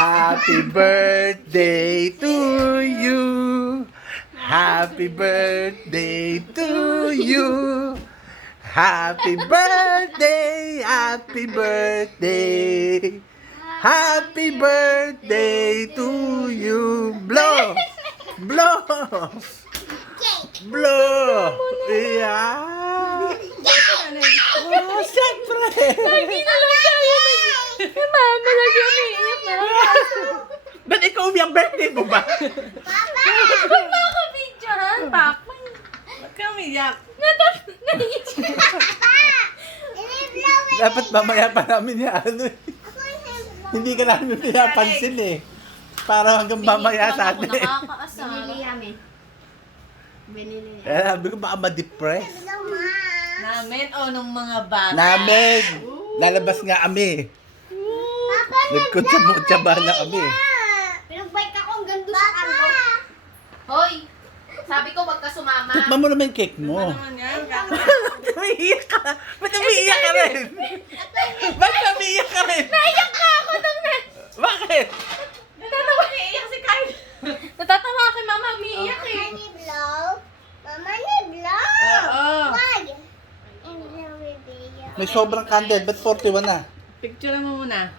Happy birthday to you. Happy birthday to you. Happy birthday, happy birthday. Happy birthday to you. Blow. Blow. Blow. Yeah. Oh, siyempre. Hindi na lang tayo mama, lagi umiiyak na. Ba't ikaw yung birthday mo ba? Huwag mo ako videohan, Papa. Ba't ka umiyak? Dapat mamaya pa namin yan. Hindi ka namin pinapansin eh. Para hanggang mamaya sa atin. Nakakaasar. Binili. Eh, sabi ko baka ma-depress. Namin o nung mga bata? Namin! Lalabas nga kami. Nagkutsa-mutsa na kami. Pinagbike ako hanggang doon sa kanto. Hoy! Sabi ko, wag ka sumama. Tikman mo naman yung cake mo. Ano naman yan? Ba't umiiyak ka? Ba't umiiyak ka rin? Ba't umiiyak ka rin? Naiyak ka ako nung Bakit? natatawa. Naiiyak si Kyle. Natatawa ako kay mama, umiiyak eh. Oo. May sobrang candle. Ba't 41 na? Picture mo muna.